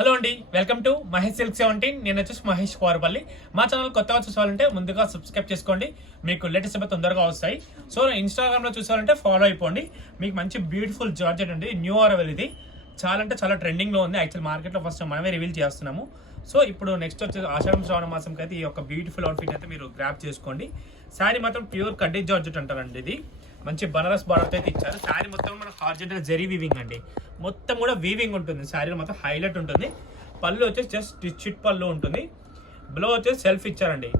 Hello అండి, welcome to Mahesh silk 17. నేను వచ్చేసి మహేష్ కోరపల్లి. మా ఛానల్ కొత్తగా చూసాలంటే ముందుగా సబ్స్క్రైబ్ చేసుకోండి, మీకు లేటెస్ట్ అప్డేట్ తొందరగా వస్తాయి. సో ఇన్స్టాగ్రామ్ లో చూసాలంటే ఫాలో అయిపోండి. మీకు మంచి బ్యూటిఫుల్ జార్జెట్ అండి, న్యూ అరైవల్. ఇది చాలా అంటే చాలా ట్రెండింగ్ లో ఉంది. యాక్చువల్ మార్కెట్ లో ఫస్ట్ మనమే రివీల్ చేస్తున్నాము. సో ఇప్పుడు నెక్స్ట్ వచ్చేసి ఆషాఢం శ్రావణ మాసంకి అయితే ఈ యొక్క బ్యూటిఫుల్ అవుట్ఫిట్ అయితే మీరు గ్రాప్ చేసుకోండి. శారీ మాత్రం ప్యూర్ కడ్డీ జార్జెట్ అంటారండి. ఇది మంచి బనారస్ బార్డర్ అయితే ఇచ్చారు. శారీ మొత్తం మనకు హార్జెంటల్ జెరీ వీవింగ్ అండి, మొత్తం కూడా వీవింగ్ ఉంటుంది. శారీలో మొత్తం హైలైట్ ఉంటుంది. పళ్ళు వచ్చేసి జస్ట్ చిట్ పళ్ళు ఉంటుంది. బ్లౌజ్ వచ్చేసి సెల్ఫ్ ఇచ్చారండి,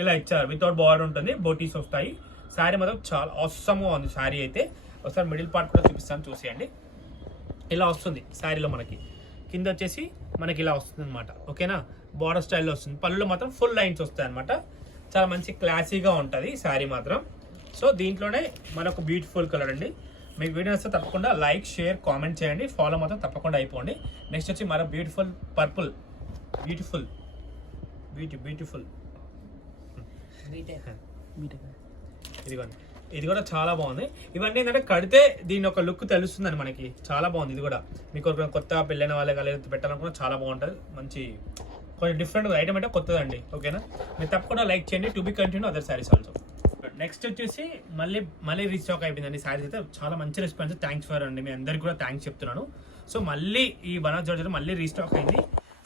ఇలా ఇచ్చారు. వితౌట్ బార్డర్ ఉంటుంది, బోటీస్ వస్తాయి. శారీ మాత్రం చాలా అవసరంగా ఉంది. శారీ అయితే ఒకసారి మిడిల్ పార్ట్ కూడా చూపిస్తాను, చూసేయండి. ఇలా వస్తుంది శారీలో. మనకి కింద వచ్చేసి మనకి ఇలా వస్తుంది అనమాట. ఓకేనా, బార్డర్ స్టైల్లో వస్తుంది. పళ్ళు మాత్రం ఫుల్ లైన్స్ వస్తాయి అనమాట. చాలా మంచి క్లాసీగా ఉంటుంది శారీ మాత్రం. సో దీంట్లోనే మనకు బ్యూటిఫుల్ కలర్ అండి. మీకు వీడియో వస్తే తప్పకుండా లైక్, షేర్, కామెంట్ చేయండి. ఫాలో మాత్రం తప్పకుండా అయిపోండి. నెక్స్ట్ వచ్చి మరో బ్యూటిఫుల్ పర్పుల్, బ్యూటిఫుల్ ఇదిగోండి. ఇది కూడా చాలా బాగుంది. ఇవన్నీ ఏంటంటే కడితే దీని ఒక లుక్ తెలుస్తుందని మనకి. చాలా బాగుంది. ఇది కూడా మీకు కొత్త పెళ్ళైన వాళ్ళకి లేదా పెట్టాలనుకున్నా చాలా బాగుంటుంది. మంచి కొంచెం డిఫరెంట్ ఐటమ్ అంటే కొత్తదండి. ఓకేనా, మీరు తప్పకుండా లైక్ చేయండి. To be continue other saris also. Next వచ్చేసి మళ్ళీ రీస్టాక్ అయిపోయిందండి. శారీస్ అయితే చాలా మంచి రెస్పాన్స్. థ్యాంక్స్ ఫర్ అండి, మీ అందరికి కూడా థ్యాంక్స్ చెప్తున్నాను. సో మళ్ళీ ఈ బనారస్ జార్జెట్ మళ్ళీ రీస్టాక్ అయింది.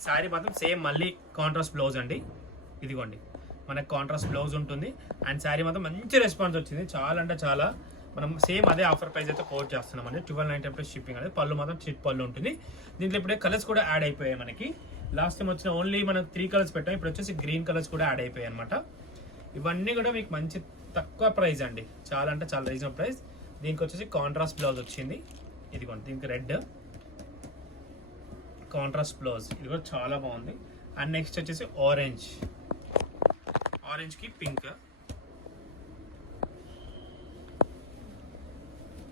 శారీ మాత్రం సేమ్ మళ్ళీ కాంట్రాస్ట్ బ్లౌజ్ అండి. ఇదిగోండి, మనకు కాంట్రాస్ట్ బ్లౌజ్ ఉంటుంది. అండ్ శారీ మాత్రం మంచి రెస్పాన్స్ వచ్చింది. చాలా అంటే చాలా. మనం సేమ్ అదే ఆఫర్ ప్రైస్ అయితే కోట్ చేస్తున్నాం అండి. 1290 షిప్పింగ్ అనేది. పళ్ళు మాత్రం చిట్ పళ్ళు ఉంటుంది. దీంట్లో ఇప్పుడే కలర్స్ కూడా యాడ్ అయిపోయాయి మనకి. లాస్ట్ టైం వచ్చిన ఓన్లీ మనం 3 కలర్స్ పెట్టాం. ఇప్పుడు వచ్చేసి గ్రీన్ కలర్స్ కూడా యాడ్ అయిపోయాయి అనమాట. ఇవన్నీ కూడా మీకు మంచి తక్కువ ప్రైస్ అండి. చాలా అంటే చాలా రీజనబుల్ ప్రైస్. దీనికి వచ్చేసి కాంట్రాస్ట్ బ్లౌజ్ వచ్చింది. ఇదిగోండి, దీనికి రెడ్ కాంట్రాస్ట్ బ్లౌజ్. ఇది కూడా చాలా బాగుంది. అండ్ నెక్స్ట్ వచ్చేసి ఆరెంజ్కి పింక్.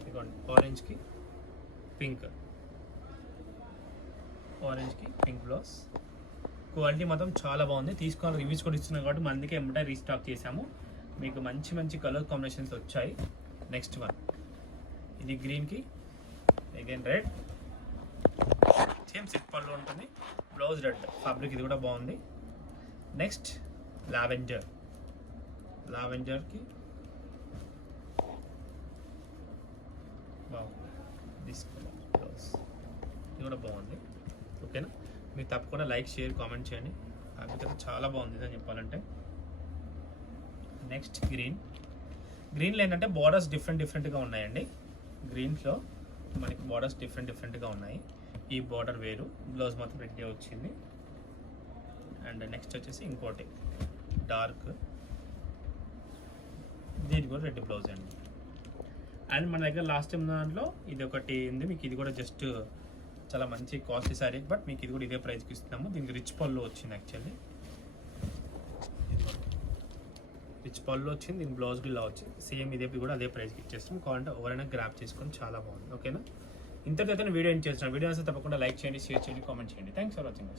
ఇదిగోండి, ఆరెంజ్కి పింక్ బ్లౌజ్. క్వాలిటీ మాత్రం చాలా బాగుంది. తీసుకొని రివ్యూస్ కూడా ఇస్తున్నాం కాబట్టి మందికి ఎమ్మటే రీస్టాక్ చేసాము. మీకు మంచి మంచి కలర్ కాంబినేషన్స్ వచ్చాయి. నెక్స్ట్ వన్, ఇది గ్రీన్కి అగైన్ రెడ్. సేమ్ సిట్ పళ్ళు ఉంటుంది, బ్లౌజ్ రెడ్ ఫ్యాబ్రిక్. ఇది కూడా బాగుంది. నెక్స్ట్ లావెండర్కి దిస్ కలర్ బ్లౌజ్. ఇది కూడా బాగుంది. ఓకేనా, మీరు తప్పకుండా లైక్, షేర్, కామెంట్ చేయండి. ఫ్యాబ్రిక్ అయితే చాలా బాగుంది అని చెప్పాలంటే. నెక్స్ట్ గ్రీన్లో ఏంటంటే బార్డర్స్ డిఫరెంట్గా ఉన్నాయండి. గ్రీన్స్లో మనకి బార్డర్స్ డిఫరెంట్గా ఉన్నాయి. ఈ బార్డర్ వేరు, బ్లౌజ్ మాత్రం రెడ్గా వచ్చింది. అండ్ నెక్స్ట్ వచ్చేసి ఇంకోటి డార్క్, దీని కూడా రెడ్ బ్లౌజ్ అండి. అండ్ మన దగ్గర లాస్ట్ టైం దాంట్లో ఇది ఒకటి ఉంది మీకు. ఇది కూడా జస్ట్ చాలా మంచి కాస్ట్లీ శారీ, బట్ మీకు ఇది కూడా ఇదే ప్రైస్కి ఇస్తున్నాము. దీనికి రిచ్ పళ్ళు వచ్చింది. యాక్చువల్లీ రిచ్ పళ్ళు వచ్చింది, దీని బ్లౌజ్ ఇలా వచ్చింది. సేమ్ ఇదే కూడా అదే ప్రైస్కి ఇచ్చేస్తాం. కావాలంటే ఎవరైనా గ్రాప్ చేసుకొని చాలా బాగుంది. ఓకేనా, ఇంతటితో వీడియో ఏం చేస్తున్నాను. వీడియో తప్పకుండా లైక్ చేయండి, షేర్ చేయండి, కామెంట్ చేయండి. Thanks for watching.